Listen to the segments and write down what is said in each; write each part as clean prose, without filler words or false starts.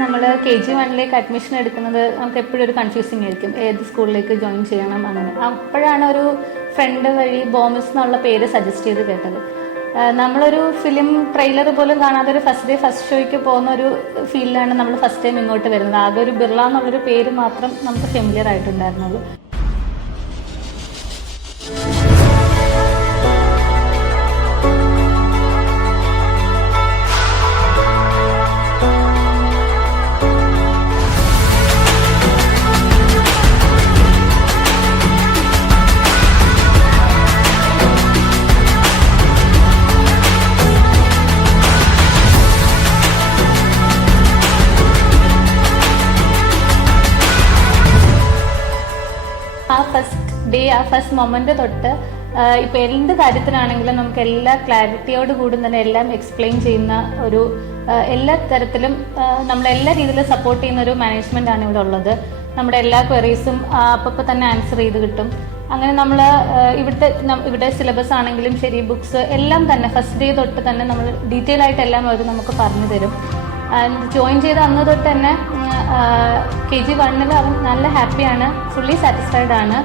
നമ്മൾ KG1 admission എടുക്കുന്നത് നമുക്ക് എപ്പോഴും ഒരു കൺഫ്യൂസിങ് ആയിരിക്കും, ഏത് സ്കൂളിലേക്ക് ജോയിൻ ചെയ്യണം അങ്ങനെ. അപ്പോഴാണ് ഒരു ഫ്രണ്ട് വഴി ബോമിസ് എന്നുള്ള പേര് സജസ്റ്റ് ചെയ്ത് കേട്ടത്. നമ്മളൊരു ഫിലിം ട്രെയിലർ പോലും കാണാതെ ഒരു ഫസ്റ്റ് ഡേ ഫസ്റ്റ് ഷോയ്ക്ക് പോകുന്ന ഒരു ഫീലിലാണ് നമ്മൾ ഫസ്റ്റ് ടൈം ഇങ്ങോട്ട് വരുന്നത്. ആകെ ഒരു ബിർള എന്നുള്ളൊരു പേര് മാത്രം നമുക്ക് ഫെമിലിയർ ആയിട്ടുണ്ടായിരുന്നുള്ളൂ. ഫസ്റ്റ് മൊമെന്റ് തൊട്ട് ഇപ്പം എന്ത് കാര്യത്തിനാണെങ്കിലും നമുക്ക് എല്ലാ ക്ലാരിറ്റിയോട് കൂടി തന്നെ എല്ലാം എക്സ്പ്ലെയിൻ ചെയ്യുന്ന ഒരു എല്ലാ തരത്തിലും നമ്മളെല്ലാ രീതിയിലും സപ്പോർട്ട് ചെയ്യുന്ന ഒരു മാനേജ്മെന്റ് ആണ് ഇവിടെ ഉള്ളത്. നമ്മുടെ എല്ലാ ക്വയറീസും അപ്പോൾ തന്നെ ആൻസർ ചെയ്ത് കിട്ടും. അങ്ങനെ നമ്മൾ ഇവിടെ സിലബസ് ആണെങ്കിലും ശരി, ബുക്സ് എല്ലാം തന്നെ ഫസ്റ്റ് ഡേ തൊട്ട് തന്നെ നമ്മൾ ഡീറ്റെയിൽ ആയിട്ട് എല്ലാം അവർ നമുക്ക് പറഞ്ഞു തരും. ജോയിൻ ചെയ്ത അന്ന് തൊട്ട് തന്നെ KG1 അവൻ നല്ല ഹാപ്പിയാണ്, ഫുള്ളി സാറ്റിസ്ഫൈഡ് ആണ്.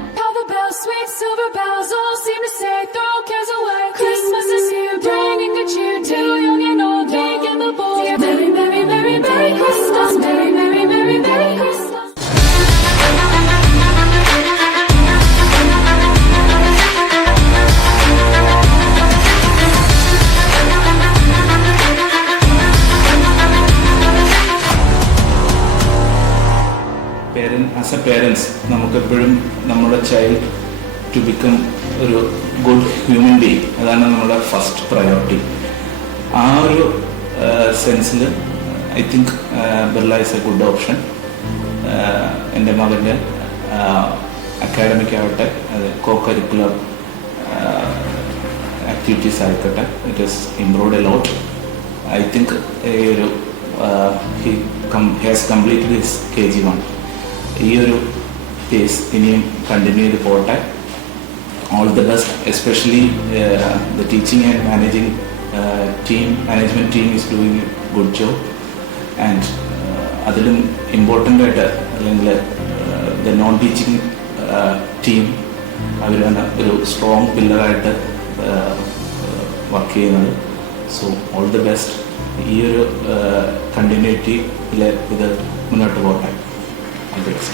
Sweet silver bells all seem to say, throw cares away. Christmas is here, bringing good cheer to young and old, young and the bold. Merry, merry, merry, merry Christmas, merry, merry, merry, merry Christmas. As a parents, നമുക്കെപ്പോഴും നമ്മുടെ child to become ഒരു good human being, അതാണ് നമ്മുടെ first priority. ആ ഒരു സെൻസിൽ I think Birla is a good option. എൻ്റെ മകൻ്റെ അക്കാഡമിക് ആവട്ടെ, അത് കോ കരിക്കുലർ ആക്ടിവിറ്റീസ് ആയിക്കോട്ടെ, it is improved a lot. I think ഈ ഒരു he has completed his KG1. ഈ ഒരു കേസ് ഇനിയും കണ്ടിന്യൂ ചെയ്ത് പോട്ടെ. All the best, especially the teaching and management team is doing A good job. And അതിലും important ആയിട്ട് അല്ലെങ്കിൽ ദ നോൺ ടീച്ചിങ് ടീം അവരാണ് ഒരു സ്ട്രോങ് പില്ലറായിട്ട് വർക്ക് ചെയ്യുന്നത്. So all the best. ഈ ഒരു കണ്ടിന്യൂറ്റിയിൽ ഇത് മുന്നോട്ട് പോട്ടെ. Thanks.